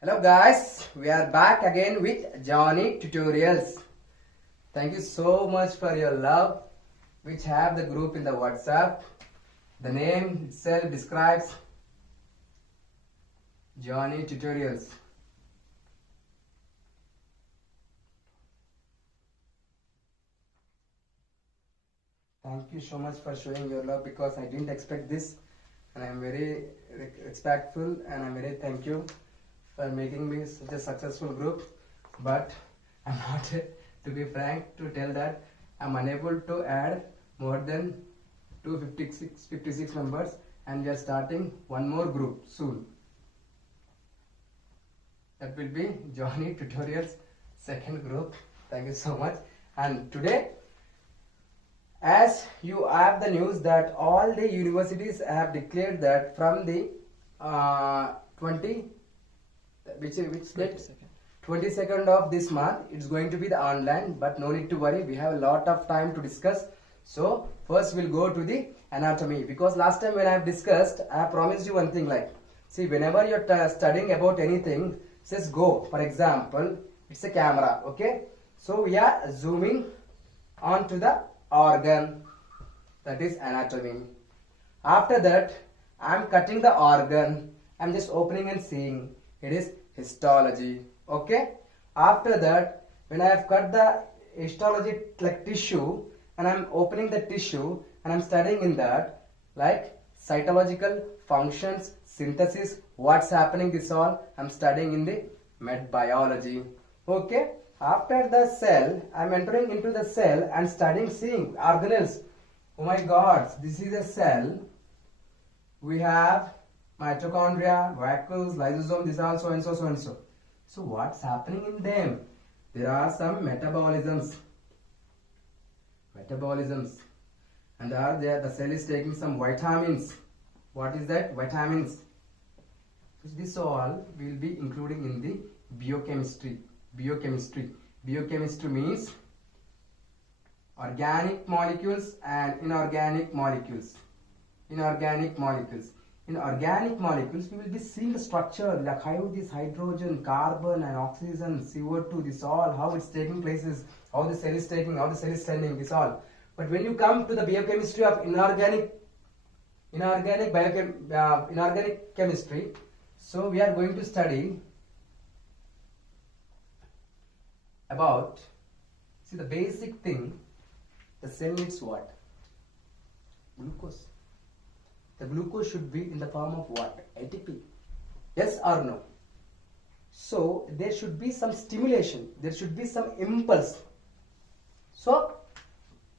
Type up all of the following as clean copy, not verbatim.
Hello guys, we are back again with Johnny Tutorials. Thank you so much for your love which have the group in the WhatsApp. The name itself describes Johnny Tutorials. Thank you so much for showing your love because I didn't expect this and I am very respectful and I am very thank you for making me such a successful group, but I'm not, to be frank, to tell that I'm unable to add more than 256 members, and we are starting one more group soon. That will be Johnny Tutorials second group. Thank you so much. And today, as you have the news that all the universities have declared that from the 22nd of this month it's going to be the online, but no need to worry, we have a lot of time to discuss. So first we'll go to the anatomy, because last time when I have discussed, I have promised you one thing, like, see, whenever you're studying about anything, says go. For example, it's a camera, okay? So we are zooming onto the organ, that is anatomy. After that, I'm cutting the organ, I'm just opening and seeing, it is histology, okay? After that, when I have cut the histology like tissue and I'm opening the tissue and I'm studying in that, like cytological functions, synthesis, what's happening, this all I'm studying in the med biology, okay? After the cell, I'm entering into the cell and studying, seeing organelles. Oh my god, this is a cell. We have mitochondria, vacuoles, lysosome, this are so and so, so and so. So what's happening in them? There are some metabolisms. And the cell is taking some vitamins. What is that? Vitamins. So this all will be including in the biochemistry. Biochemistry means organic molecules and inorganic molecules. In organic molecules, we will be seeing the structure, like how this hydrogen, carbon and oxygen, CO2, this all, how it's taking places, how the cell is taking, how the cell is standing, this all. But when you come to the biochemistry of inorganic chemistry, so we are going to study about, see, the basic thing, the cell needs what? Glucose. The glucose should be in the form of what? ATP. Yes or no? So there should be some stimulation, there should be some impulse. So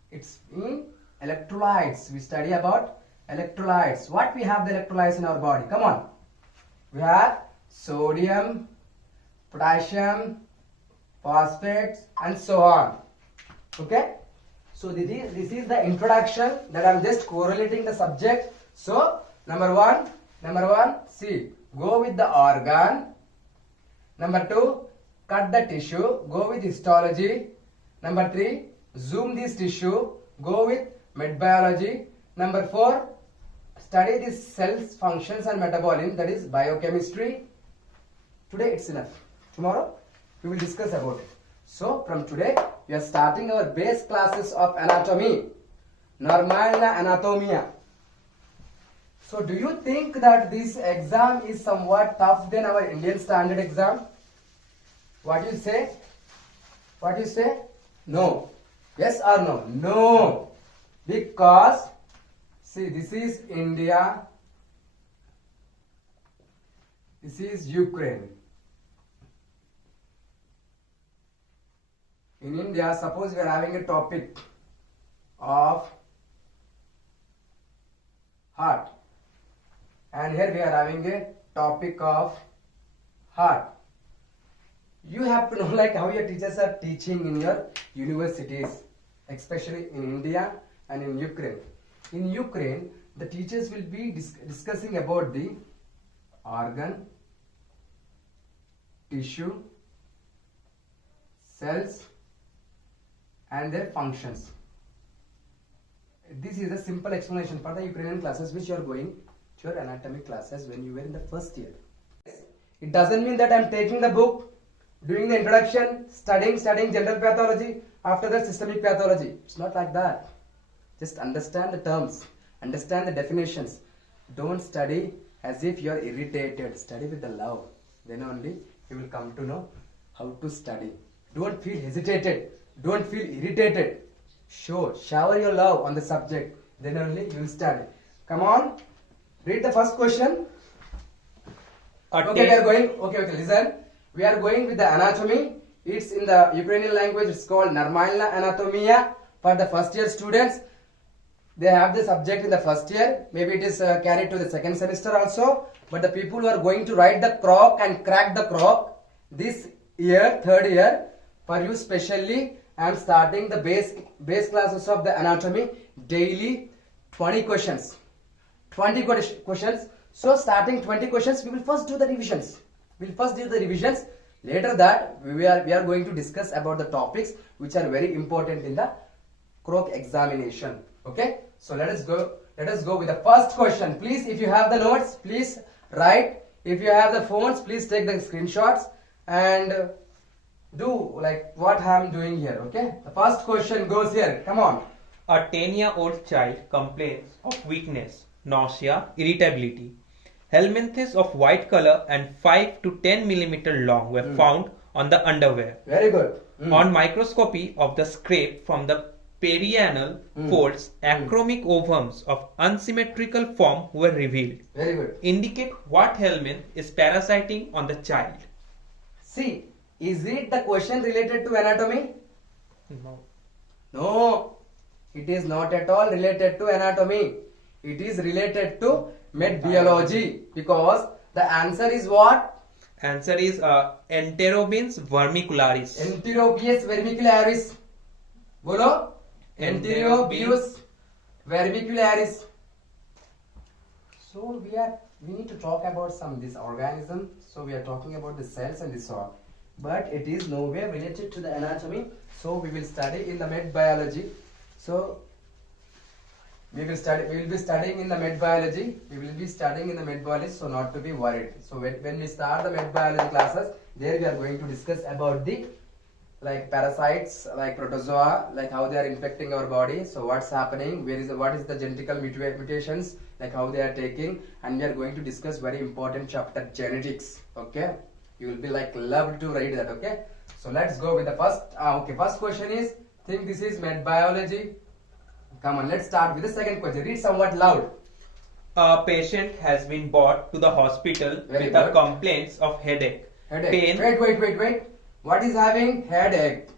it's in electrolytes. We study about electrolytes. What we have the electrolytes in our body? Come on. We have sodium, potassium, phosphates and so on. Okay? So this is the introduction that I'm just correlating the subject. So number one, see, go with the organ. Number two, cut the tissue, go with histology. Number three, zoom this tissue, go with med biology. Number four, study the cell's functions and metabolism, that is biochemistry. Today it's enough. Tomorrow we will discuss about it. So from today we are starting our base classes of anatomy, normala anatomia. So do you think that this exam is somewhat tough than our Indian standard exam? What you say? No. Yes or no? No. Because, see, this is India, this is Ukraine. In India, suppose we are having a topic of heart, and here we are having a topic of heart. You have to know like how your teachers are teaching in your universities, especially in India and in Ukraine. In Ukraine, the teachers will be discussing about the organ, tissue, cells and their functions. This is a simple explanation for the Ukrainian classes which you are going to your anatomy classes when you were in the first year. It doesn't mean that I'm taking the book, doing the introduction, studying general pathology, after that systemic pathology. It's not like that. Just understand the terms, understand the definitions. Don't study as if you're irritated. Study with the love. Then only you will come to know how to study. Don't feel hesitated. Don't feel irritated. Shower your love on the subject. Then only you will study. Come on. Read the first question. Okay, we are going. Okay, listen. We are going with the anatomy. It's in the Ukrainian language. It's called Normalna Anatomia for the first year students. They have the subject in the first year. Maybe it is carried to the second semester also. But the people who are going to write the crock and crack the crock this year, third year, for you specially, I am starting the base classes of the anatomy daily 20 questions. 20 questions. So starting 20 questions, we will first do the revisions. Later that we are going to discuss about the topics which are very important in the crock examination. Okay. So let us go with the first question. Please, if you have the notes, please write. If you have the phones, please take the screenshots and do like what I am doing here. Okay. The first question goes here. Come on. A 10-year-old child complains of weakness, nausea, irritability. Helminthes of white color and 5 to 10 millimeter long were found on the underwear. Very good. On microscopy of the scrape from the perianal folds, achromic ovums of unsymmetrical form were revealed. Very good. Indicate what helminth is parasiting on the child. See, is it the question related to anatomy? No. No, it is not at all related to anatomy. It is related to med biology, because the answer is what? Answer is Enterobins vermicularis. Enterobius vermicularis. Bolo? Enterobius vermicularis. So we need to talk about this organism. So we are talking about the cells and this all. But it is nowhere related to the anatomy. So we will study in the med biology. So we will be studying in the med biology. So not to be worried. So when we start the med biology classes, there we are going to discuss about the like parasites, like protozoa, like how they are infecting our body. So what's happening, what is the genetical mutations, like how they are taking, and we are going to discuss very important chapter, genetics. Okay, you will be like love to read that. Okay, so let's go with the first. First question is, think this is med biology. Come on, let's start with the second question. Read somewhat loud. A patient has been brought to the hospital with a complaints of headache. Pain. Wait. What is having? Headache.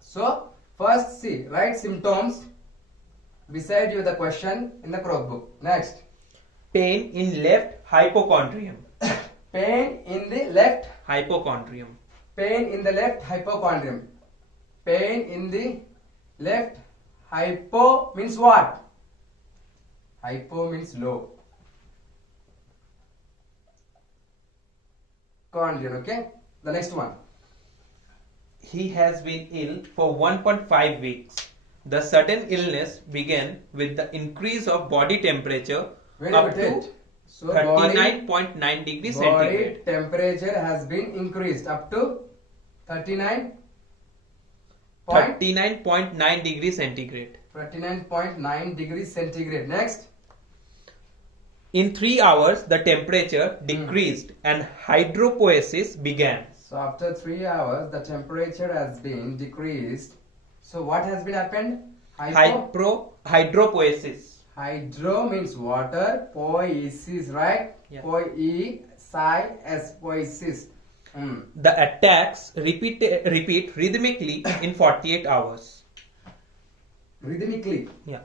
So first see, write symptoms beside you the question in the crock book. Next. Pain in left hypochondrium. Pain in the left hypochondrium. Pain in the left hypochondrium. Pain in the left hypo means what? Hypo means low. Chondrium, okay? The next one. He has been ill for 1.5 weeks. The sudden illness began with the increase of body temperature up to 39.9 degrees centigrade. Body temperature has been increased up to 39.9 degrees centigrade. 39.9 degrees centigrade. Next. In 3 hours, the temperature decreased and hydropoiesis began. So after 3 hours, the temperature has been decreased. So what has been happened? Hydropoiesis. Hydro means water. Poiesis, right? Yeah. Poiesis. The attacks repeat rhythmically in 48 hours. Rhythmically? Yeah.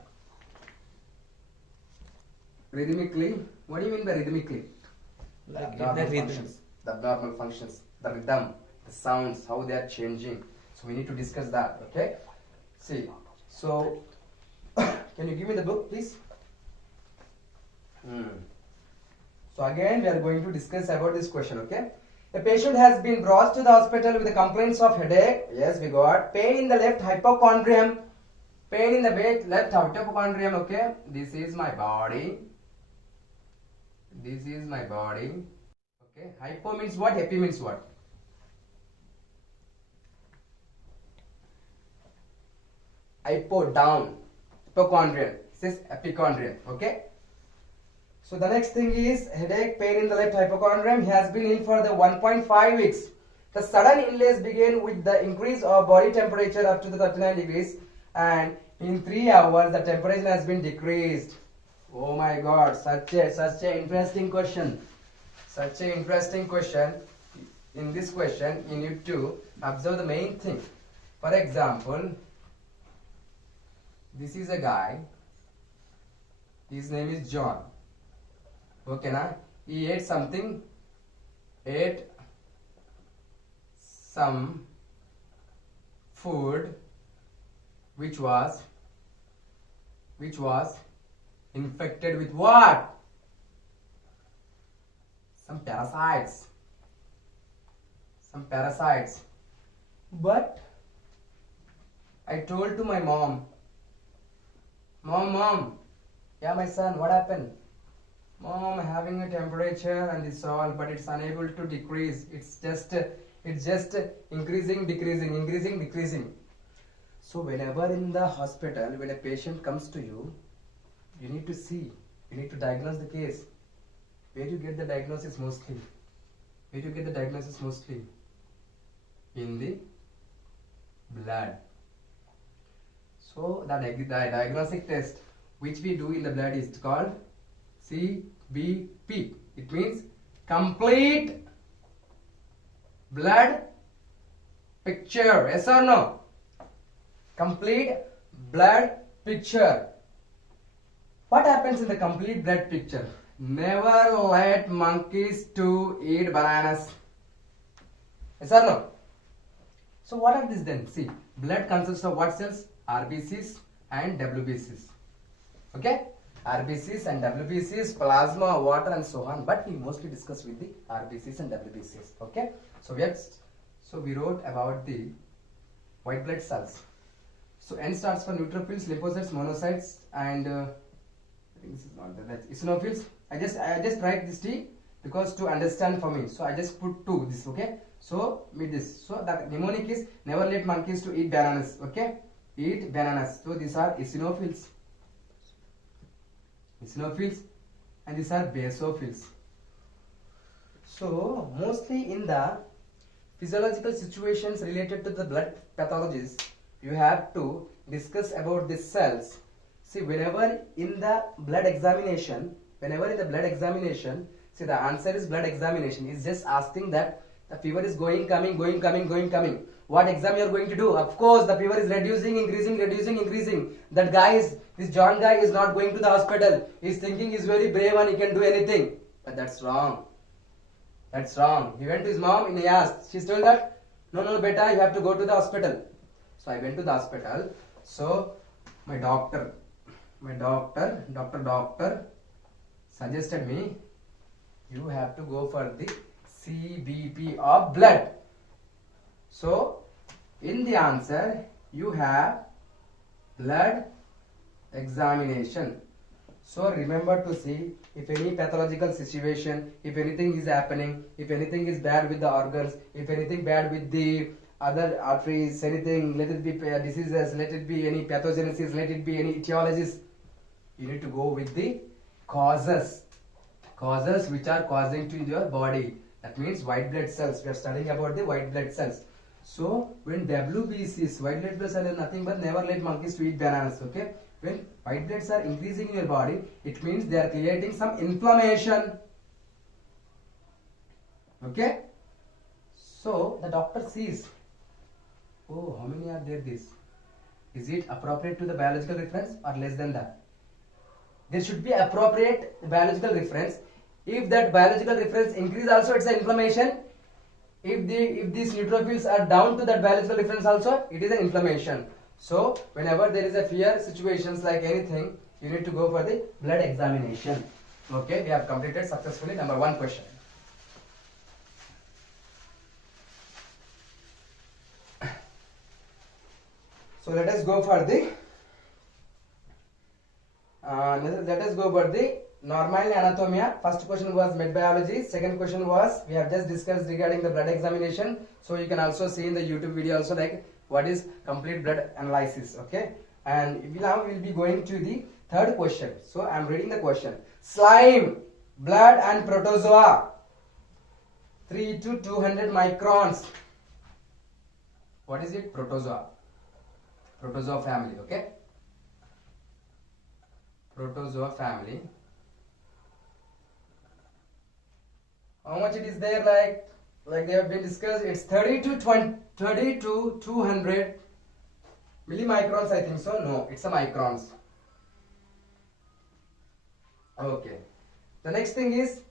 Rhythmically? What do you mean by rhythmically? Like the abnormal functions, the rhythm, the sounds, how they are changing. So we need to discuss that, okay? See, so can you give me the book, please? So again, we are going to discuss about this question, okay? A patient has been brought to the hospital with the complaints of headache. Yes, we got pain in the left hypochondrium. Pain in the left hypochondrium, okay? This is my body. Okay, hypo means what? Epi means what? Hypo, down. Hypochondrian. This is epichondrian. Okay. So the next thing is headache, pain in the left hypochondrium. He has been in for the 1.5 weeks. The sudden illness began with the increase of body temperature up to the 39 degrees, and in 3 hours the temperature has been decreased. Oh my God! Such a interesting question. Such an interesting question. In this question, you need to observe the main thing. For example, this is a guy. His name is John. Okay, na? He ate something. Ate some food which was infected with what? Some parasites. But I told to my mom, Mom, yeah, my son, what happened? Mom, having a temperature and this all, but it's unable to decrease. It's just increasing, decreasing. So whenever in the hospital, when a patient comes to you, you need to see, you need to diagnose the case. Where do you get the diagnosis mostly? In the blood. So the diagnostic test which we do in the blood is called CBP. It means complete blood picture. Yes or no? Complete blood picture. What happens in the complete blood picture? Never let monkeys to eat bananas. Yes or no? So what are these then? See, blood consists of what cells? RBCs and WBCs. Okay? RBCs and WBCs, plasma, water and so on. But we mostly discuss with the RBCs and WBCs. Okay? So we wrote about the white blood cells. So N stands for neutrophils, lymphocytes, monocytes, and I think this is not that eosinophils. I just write this T because to understand for me. So I just put 2 this. Okay? So with this. So the mnemonic is never let monkeys to eat bananas. Okay? Eat bananas. So these are eosinophils, and these are basophils. So mostly in the physiological situations related to the blood pathologies, you have to discuss about the cells. See, whenever in the blood examination, see, the answer is blood examination is just asking that the fever is going, coming. What exam you are going to do? Of course, the fever is reducing, increasing. This John guy is not going to the hospital. He's thinking he's very brave and he can do anything. But that's wrong. He went to his mom and he asked. She told that, no, beta, you have to go to the hospital. So I went to the hospital. So my doctor suggested me, you have to go for the CBP of blood. So in the answer you have blood examination. So remember to see if any pathological situation, if anything is happening, if anything is bad with the organs, if anything bad with the other arteries, anything, let it be diseases, let it be any pathogenesis, let it be any etiologies, you need to go with the causes which are causing to your body. That means white blood cells. We are studying about the white blood cells. So when WBCs, white blood cells are nothing but never let monkeys to eat bananas. Okay? When white blood cells are increasing in your body, it means they are creating some inflammation. Okay? So the doctor sees, oh, how many are there this? Is it appropriate to the biological reference or less than that? There should be appropriate biological reference. If that biological reference increase also, it's an inflammation. If these neutrophils are down to that biological reference also, it is an inflammation. So whenever there is a fear situations like anything, you need to go for the blood examination. Okay, we have completed successfully number 1 question. So let us go for the Normally anatomia. First question was med biology. Second question was we have just discussed regarding the blood examination. So you can also see in the YouTube video also like what is complete blood analysis. Okay. And now we will be going to the third question. So I am reading the question. Slime, blood and protozoa. 3 to 200 microns. What is it? Protozoa. Protozoa family. Okay. Protozoa family. How much it is there? Like they have been discussed. It's 30 to 200 millimicrons. I think so. No, it's a microns. Okay. The next thing is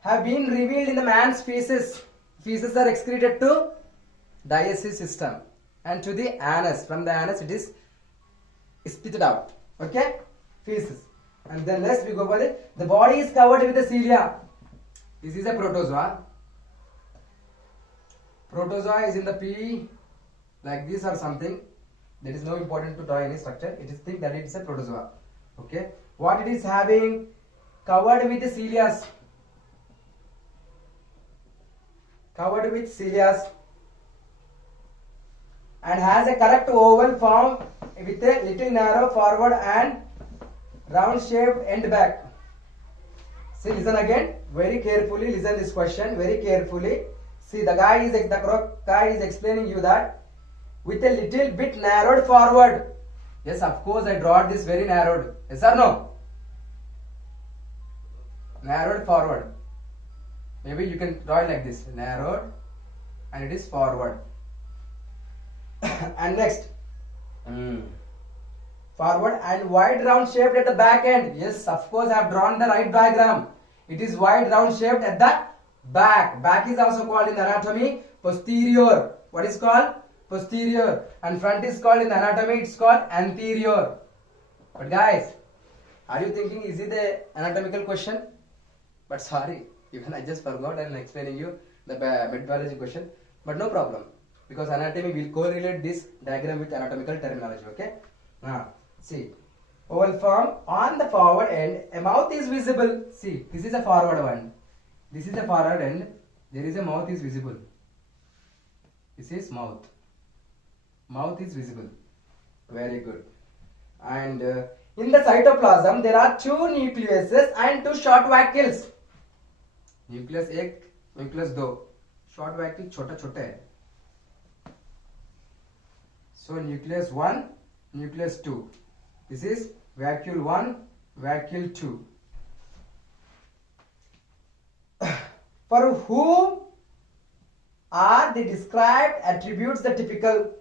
have been revealed in the man's feces. Feces are excreted to digestive system and to the anus. From the anus it is spitted out. Okay. Feces. And then let's we go for it. The body is covered with the cilia. This is a protozoa. Protozoa is in the P like this or something. That is no important to draw any structure. It is think that it is a protozoa. Okay. What it is having? Covered with the cilia. Covered with cilia. And has a correct oval form with a little narrow forward and round shaped end back. See, listen again very carefully. Listen this question very carefully. See, the guy is explaining you that with a little bit narrowed forward. Yes, of course, I draw this very narrowed. Yes or no? Narrowed forward. Maybe you can draw it like this. Narrowed, and it is forward. And next, forward and wide round shaped at the back end. Yes, of course, I have drawn the right diagram. It is wide round shaped at the back. Back is also called in the anatomy posterior. What is called? Posterior. And front is called in the anatomy, it's called anterior. But guys, are you thinking is it the anatomical question? But sorry, even I just forgot and explaining you the med biology question. But no problem, because anatomy will correlate this diagram with anatomical terminology. Okay. Now see, oval form on the forward end, a mouth is visible. See, this is a forward one. This is a forward end. There is a mouth is visible. This is mouth. Mouth is visible. Very good. And in the cytoplasm, there are two nucleuses and two short vacuoles. Nucleus एक, nucleus दो. Short vacuole छोटा छोटा है. So nucleus 1, nucleus 2. This is vacuole 1, vacuole 2. For whom are the described attributes the typical?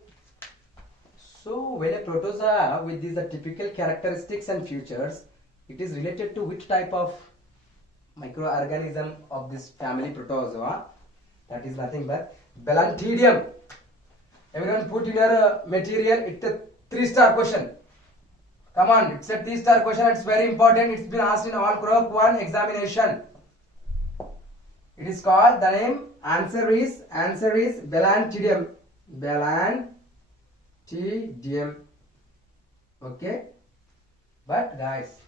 So when a protozoa with these typical characteristics and features, it is related to which type of microorganism of this family protozoa? That is nothing but Balantidium. Everyone put in your material. It's a 3-star question. Come on, it's a 3-star question. It's very important. It's been asked in all Croc 1 examination. It is called, the name answer is Balantidium. Balantidium. Okay. But guys,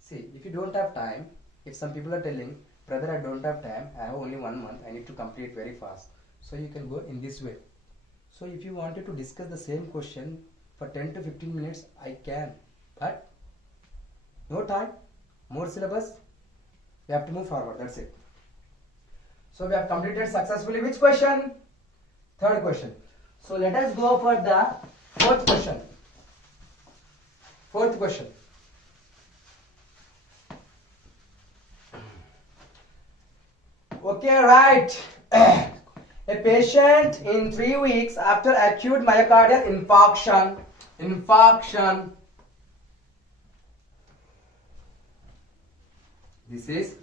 see, if you don't have time, if some people are telling, brother, I don't have time, I have only 1 month, I need to complete very fast. So you can go in this way. So if you wanted to discuss the same question for 10 to 15 minutes, I can. But no time, more syllabus, we have to move forward. That's it. So we have completed successfully which question? Third question. So let us go for the fourth question. Fourth question. Okay, right. A patient in 3 weeks after acute myocardial infarction. This is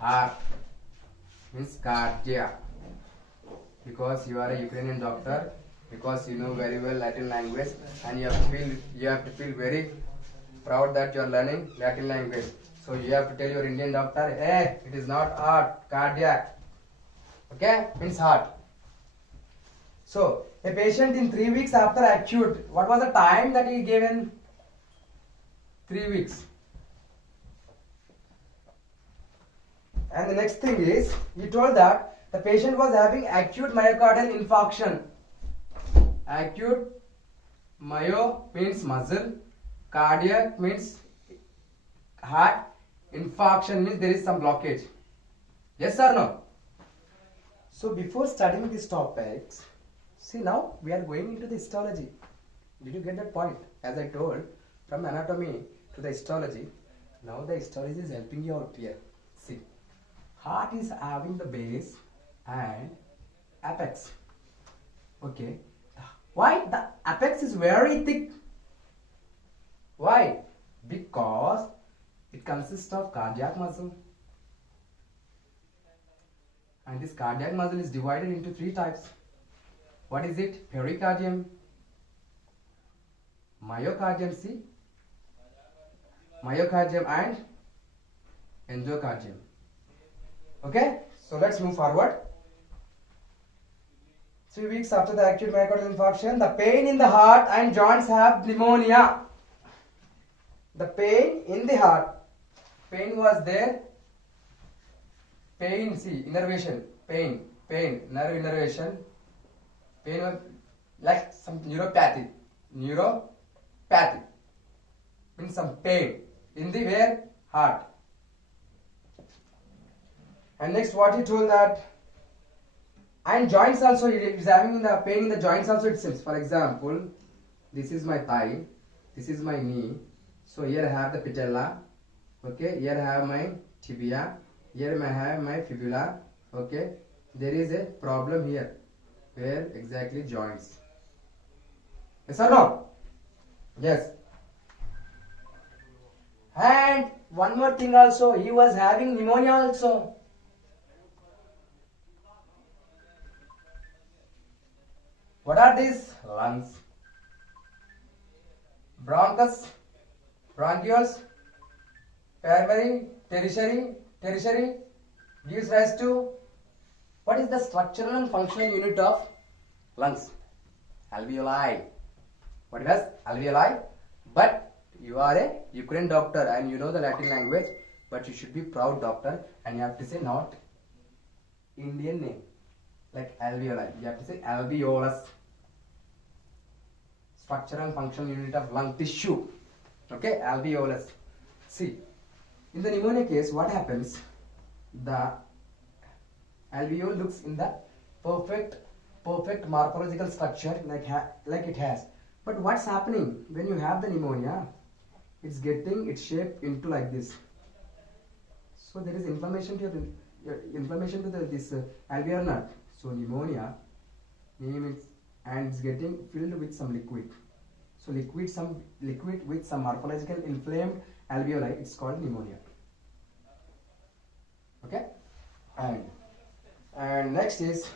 heart, means cardia. Because you are a Ukrainian doctor, because you know very well Latin language, and you have to feel very proud that you are learning Latin language. So you have to tell your Indian doctor, hey, it is not heart, cardiac. Okay, means heart. So a patient in 3 weeks after acute, what was the time that he given? 3 weeks. And the next thing is, he told that the patient was having acute myocardial infarction. Acute myo means muscle, cardiac means heart, infarction means there is some blockage. Yes or no? So before studying these topics, see now we are going into the histology. Did you get that point? As I told, from anatomy to the histology, now the histology is helping you out here. See, heart is having the base and apex. Okay. Why? The apex is very thick. Why? Because it consists of cardiac muscle. And this cardiac muscle is divided into 3 types. What is it? Pericardium, myocardium, see? Myocardium and endocardium. Okay? So let's move forward. 3 weeks after the acute myocardial infarction, the pain in the heart and joints have pneumonia. The pain in the heart. Pain was there. Pain, see, innervation, pain, nerve innervation. Pain was like some neuropathy. Neuropathy means some pain in the where? Heart. And next what he told that, and joints also, he is having the pain in the joints also it seems. For example, this is my thigh, this is my knee. So here I have the patella. Okay, here I have my tibia. Here I have my fibula. Okay, there is a problem here. Where exactly? Joints. Yes or no? Yes. And one more thing also, he was having pneumonia also. What are these? Lungs. Bronchus, bronchioles, primary, tertiary gives rise to, what is the structural and functional unit of lungs? Alveoli. What is alveoli? But you are a Ukrainian doctor and you know the Latin language, but you should be proud doctor and you have to say not Indian name like alveoli. You have to say alveolus. Structural and functional unit of lung tissue. Okay, alveolus. See, in the pneumonia case, what happens? The alveole looks in the perfect morphological structure like it has. But what's happening when you have the pneumonia? It's getting its shape into like this. So there is inflammation to this alveolar nut. So pneumonia means, and it's getting filled with some liquid. So liquid with some morphological inflamed alveoli, it's called pneumonia. Okay, and next is,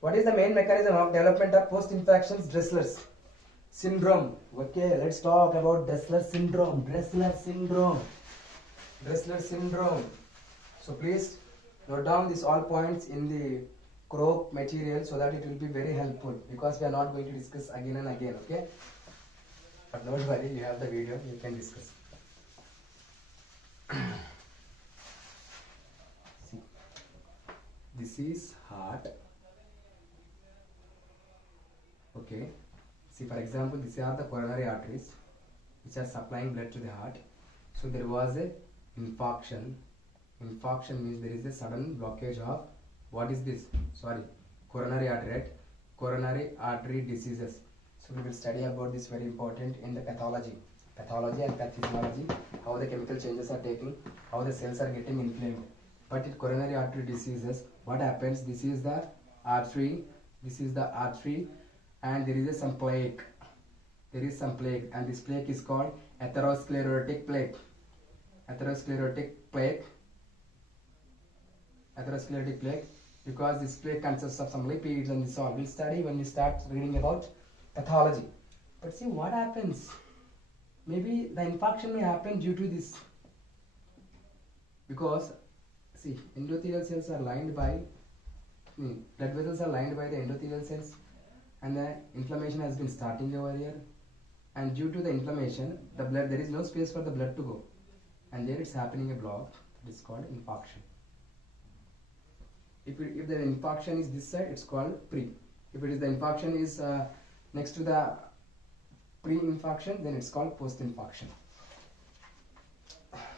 what is the main mechanism of development of post-infections Dressler's syndrome? Okay, let's talk about Dressler's syndrome. Dressler syndrome. So please note down these all points in the Croak material so that it will be very helpful, because we are not going to discuss again and again. Okay, but don't worry, you have the video, you can discuss. See, this is heart. Okay, see, for example, these are the coronary arteries which are supplying blood to the heart. So there was a infarction. Infarction means there is a sudden blockage of, what is this? Sorry, coronary artery, right? Coronary artery diseases. So we will study about this, very important in the pathology and pathophysiology, how the chemical changes are taking, how the cells are getting inflamed. But in coronary artery diseases, what happens? This is the artery, and there is some plaque. And this plaque is called atherosclerotic plaque. Because this plaque consists of some lipids and this all. We'll study when we start reading about pathology. But see what happens. Maybe the infarction may happen due to this. Because see, endothelial cells are lined by, blood vessels are lined by the endothelial cells, and the inflammation has been starting over here. And due to the inflammation, the blood, there is no space for the blood to go. And there it's happening a block. It is called infarction. If the infarction is this side, it's called pre. If it is the infarction is next to the pre-infarction, then it's called post-infarction.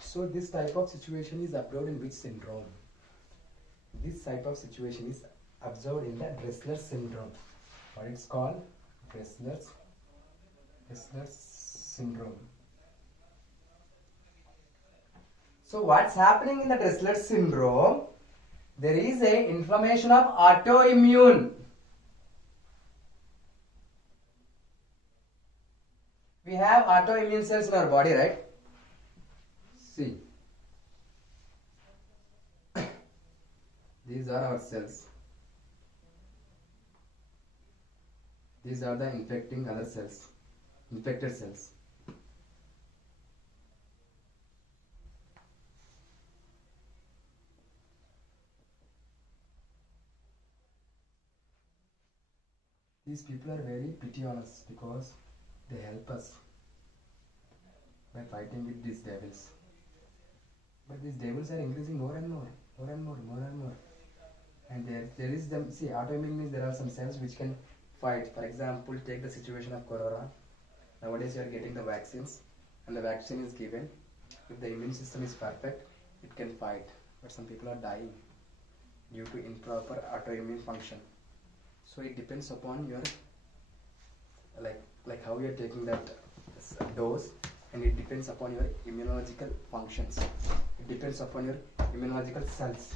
So this type of situation is observed in which syndrome? This type of situation is observed in the Dressler syndrome. What it's called? Dressler syndrome. So what's happening in the Dressler syndrome? There is a inflammation of autoimmune. We have autoimmune cells in our body, right? See. These are our cells. These are the infecting other cells, infected cells. These people are very pity on us because they help us by fighting with these devils. But these devils are increasing more and more. And there is them. See, autoimmune means there are some cells which can fight. For example, take the situation of corona. Nowadays you are getting the vaccines and the vaccine is given. If the immune system is perfect, it can fight. But some people are dying due to improper autoimmune function. So it depends upon your like how you are taking that dose, and it depends upon your immunological functions. It depends upon your immunological cells.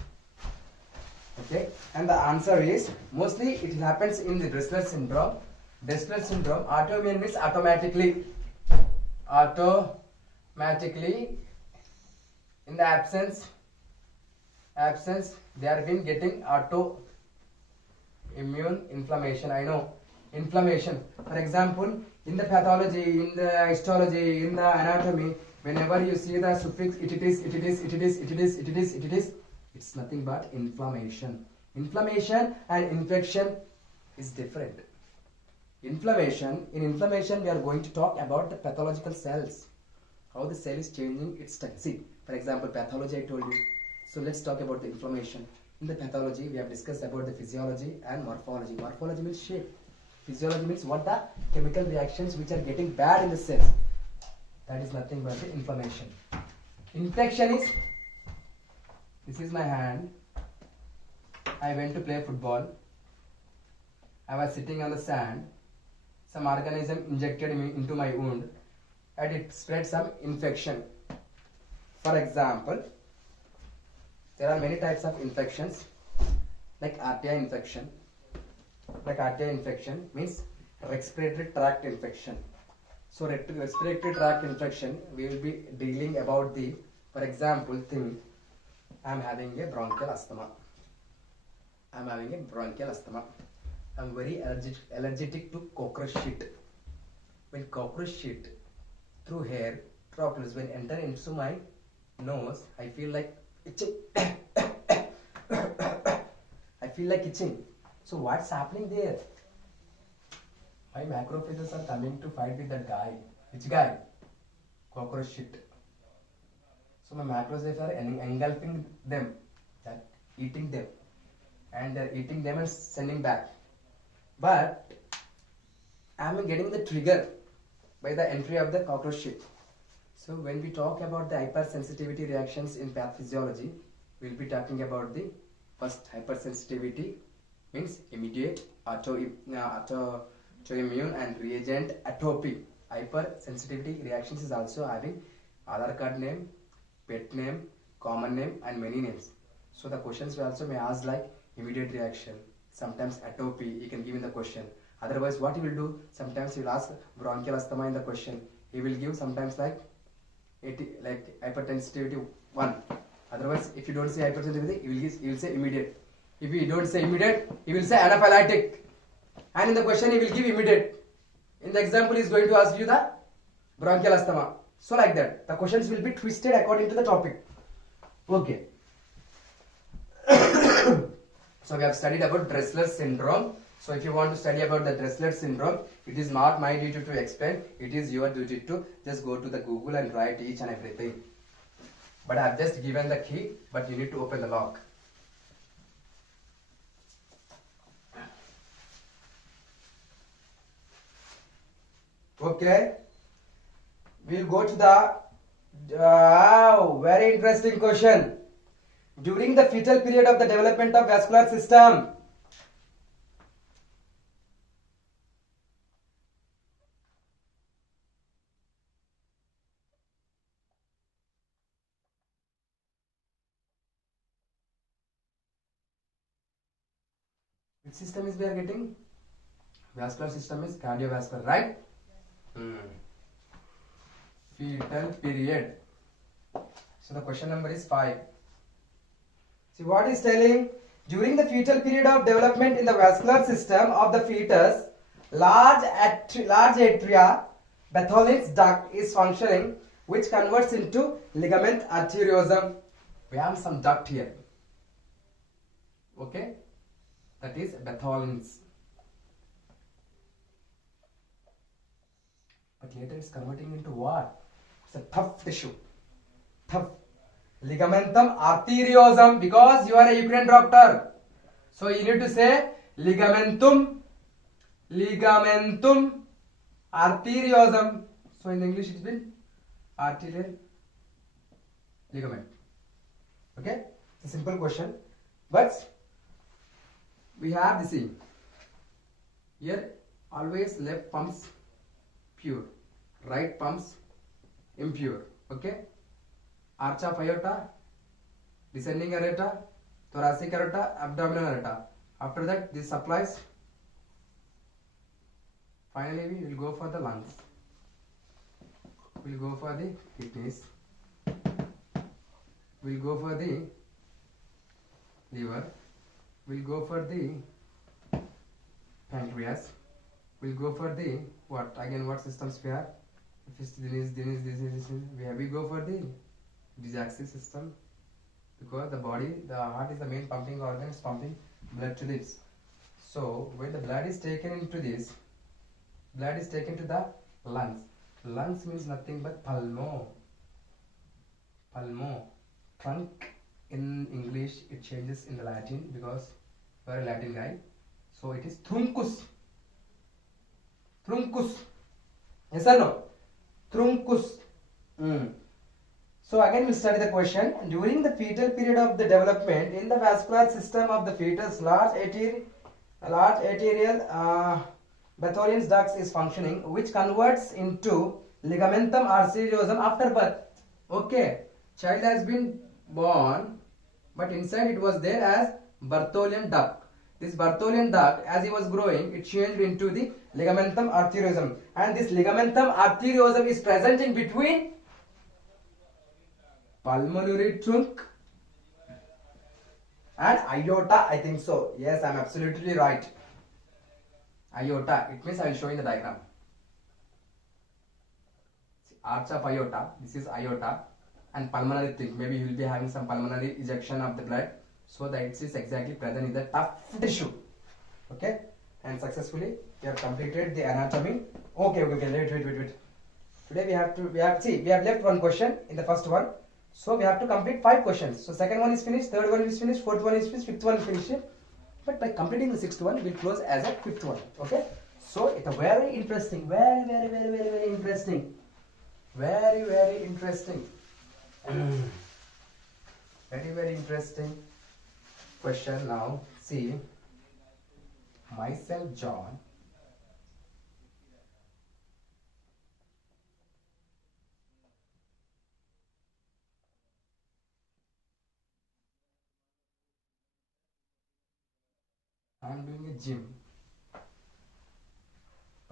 Okay, and the answer is mostly it happens in the Dressler syndrome. Dressler syndrome, autoimmune means automatically in the absence they are been getting autoimmune inflammation. I know inflammation. For example, in the pathology, in the histology, in the anatomy, whenever you see the suffix it is, it's nothing but inflammation. Inflammation and infection is different. In inflammation we are going to talk about the pathological cells, how the cell is changing its type. See, for example, pathology I told you. So let's talk about the inflammation. In the pathology we have discussed about the physiology and morphology. Morphology means shape. Physiology means what the chemical reactions which are getting bad in the cells. That is nothing but the inflammation. Infection is, this is my hand. I went to play football. I was sitting on the sand. Some organism injected me into my wound and it spread some infection. For example, there are many types of infections like RTI infection. Like RTI infection means respiratory tract infection. So respiratory tract infection, we will be dealing about the, for example, think I am having a bronchial asthma. I'm very allergic to cockroach shit. When cockroach shit through hair droplets when enter into my nose, I feel like itching. I feel like itching. So what's happening there? My macrophages are coming to fight with that guy. Which guy? Cockroach shit. So my macrophages are engulfing them, that eating them, and they're eating them and sending back. But I'm getting the trigger by the entry of the cockroach shit. So when we talk about the hypersensitivity reactions in pathophysiology, we'll be talking about the first hypersensitivity means immediate autoimmune and reagent atopy. Hypersensitivity reactions is also having Aadhaar card name, pet name, common name and many names. So the questions we also may ask like immediate reaction, sometimes atopy, you can give in the question. Otherwise what he will do, sometimes he will ask bronchial asthma in the question. He will give sometimes like hypersensitivity 1. Otherwise if you don't say hypersensitivity, he will say immediate. If you don't say immediate, he will say anaphylactic. And in the question he will give immediate. In the example he is going to ask you the bronchial asthma. So like that, the questions will be twisted according to the topic. Okay. So we have studied about Dressler syndrome. So if you want to study about the Dressler syndrome, it is not my duty to explain. It is your duty to just go to the Google and write each and everything. But I have just given the key, but you need to open the lock. Okay. We'll go to the very interesting question. During the fetal period of the development of vascular system, which system is we are getting? Vascular system is cardiovascular, right? Fetal period. So the question number is 5. See what is telling? During the fetal period of development in the vascular system of the fetus, large atria, Bartholin's duct is functioning, which converts into ligament arteriosum. We have some duct here. Okay, that is Bartholin's. But later it's converting into what? It's a tough tissue. Tough. Ligamentum arteriosum, because you are a Ukrainian doctor. So you need to say ligamentum arteriosum. So in English it's been arterial ligament. Okay? It's a simple question. But we have the same. Here always left pumps pure, right pumps impure. Okay? Arch of aorta, descending aorta, thoracic aorta, abdominal aorta. After that, this supplies. Finally, we will go for the lungs. We will go for the kidneys. We will go for the liver. We will go for the pancreas. We will go for the what? Again, what systems we have? If it's this, we go for the digestive system, because the heart is the main pumping organ, is pumping blood to this. So when the blood is taken into this, blood is taken to the lungs. Lungs means nothing but pulmo. Trunk in English it changes in the Latin, because you are a Latin guy. So it is truncus. Yes or no? Truncus. So again we'll study the question. During the fetal period of the development in the vascular system of the fetus, large arterial Bartholin's duct is functioning, which converts into ligamentum arteriosum after birth. Okay, child has been born, but inside it was there as Bartholin duct. This Bartholin duct, as he was growing, it changed into the ligamentum arteriosum, and this ligamentum arteriosum is present in between pulmonary trunk and aorta, I think so. Yes, I am absolutely right. Aorta, it means I will show in the diagram. See, arch of aorta, this is aorta, and pulmonary trunk. Maybe you will be having some pulmonary ejection of the blood, so that it is exactly present in the tough tissue. Okay, and successfully we have completed the anatomy. Okay, wait. Today we have left one question in the first one. So we have to complete 5 questions. So second one is finished, third one is finished, fourth one is finished, fifth one is finished. But by completing the sixth one, we'll close as a fifth one. Okay? So it's a very interesting, very interesting. Very interesting. Very interesting question now. See, myself, John. I am doing a gym.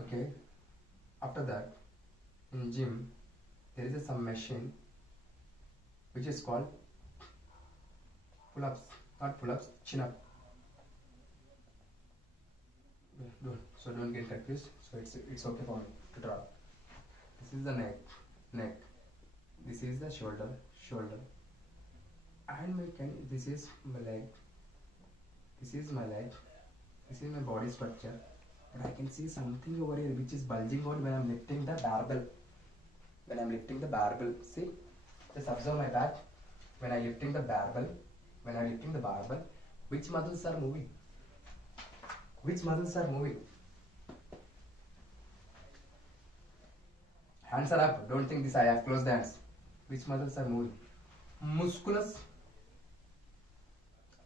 Okay. After that, in gym, there is some machine which is called pull-ups, not pull-ups, chin-up. Don't get confused. So it's okay for me to draw. This is the neck. This is the shoulder, and this is my leg. This is my leg. This is my body structure. And I can see something over here which is bulging out when I am lifting the barbell. See, just observe my back. When I am lifting the barbell, which muscles are moving? Hands are up. Don't think this. I have closed the hands. Which muscles are moving? Musculus,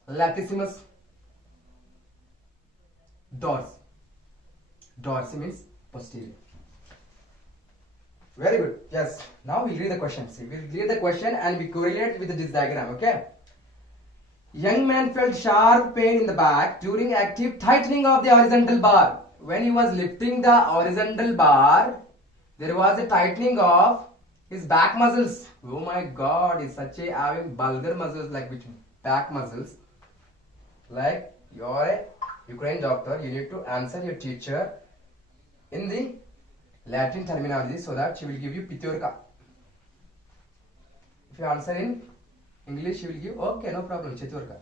latissimus, dorsi. Dorsi means posterior. Very good. Yes. Now we'll read the question. See, we'll read the question and we correlate with this diagram. Okay. Young man felt sharp pain in the back during active tightening of the horizontal bar. When he was lifting the horizontal bar, there was a tightening of his back muscles. Oh my God, he's such a having bulgar muscles like which back muscles. Like you're a Ukraine doctor, you need to answer your teacher in the Latin terminology so that she will give you Pityurka. If you answer in English, she will give okay, no problem, Cheturka.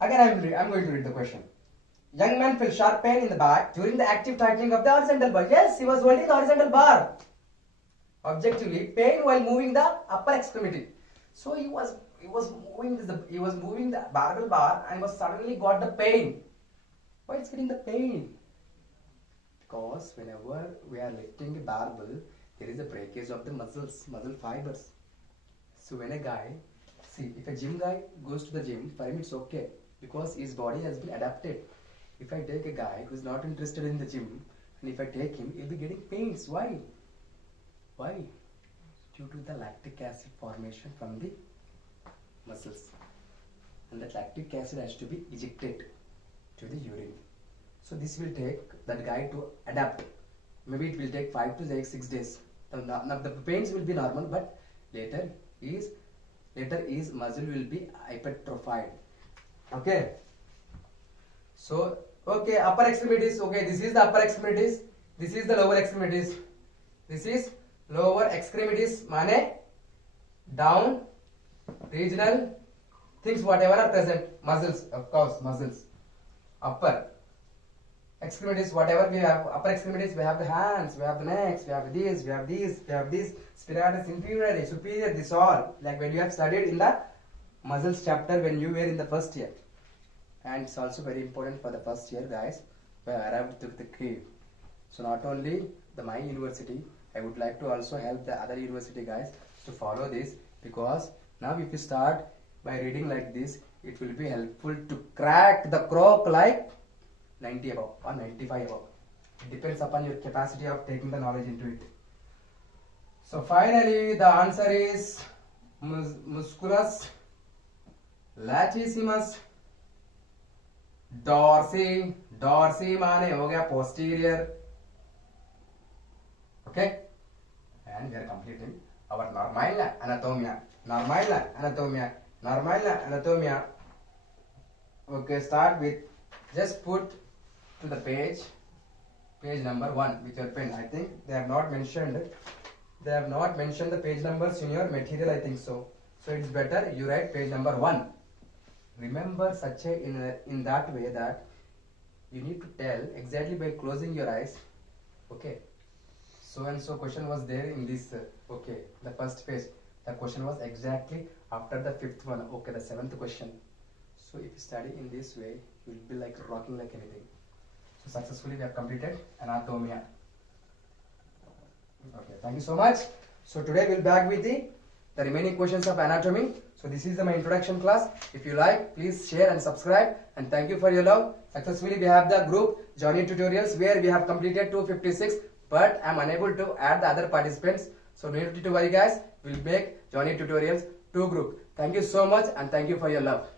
Again, I'm going to read the question. Young man felt sharp pain in the back during the active tightening of the horizontal bar. Yes, he was holding the horizontal bar. Objectively, pain while moving the upper extremity. So he was moving the barbell bar and was suddenly got the pain. Why is getting the pain? Because whenever we are lifting a barbell, there is a breakage of the muscle fibers. So when a guy, see, if a gym guy goes to the gym, for him it's okay because his body has been adapted. If I take a guy who is not interested in the gym, and if I take him, he'll be getting pains. Why? Why? Due to the lactic acid formation from the muscles. And that lactic acid has to be ejected to the urine. So this will take that guy to adapt. Maybe it will take 5 to 6 days. Now the pains will be normal, but later his muscle will be hypertrophied. Okay. So okay, upper extremities. Okay, this is the upper extremities. This is the lower extremities. This is lower extremities. Mane down regional things whatever are present, muscles, of course, muscles. Upper extremities, whatever we have, upper extremities, we have the hands, we have the necks, we have these, we have these, we have this, spinatus inferior, superior, this all, like when you have studied in the muscles chapter when you were in the first year. And it's also very important for the first year, guys, we arrived to the cave. So not only my university, I would like to also help the other university guys to follow this, because now if you start by reading like this, it will be helpful to crack the croak like 90 above or 95 above. It depends upon your capacity of taking the knowledge into it. So finally the answer is musculus latissimus dorsi. Dorsi माने हो गया posterior. Okay, and we are completing our normal anatomia. Okay, start with, just put to the page number 1 with your pen. I think they have not mentioned the page numbers in your material, I think so. So it's better you write page number 1. Remember such a in that way that you need to tell exactly by closing your eyes. Okay, so and so question was there in this. Okay, the first page, the question was exactly after the 5th one. Okay, the 7th question. So if you study in this way, you will be like rocking like anything. So successfully we have completed anatomia. Okay, thank you so much. So today we'll back with the remaining questions of anatomy. So this is my introduction class. If you like, please share and subscribe, and thank you for your love. Successfully we have the group Johnny Tutorials where we have completed 256, but I am unable to add the other participants. So no need to worry guys, we'll make Johnny Tutorials 2 group. Thank you so much and thank you for your love.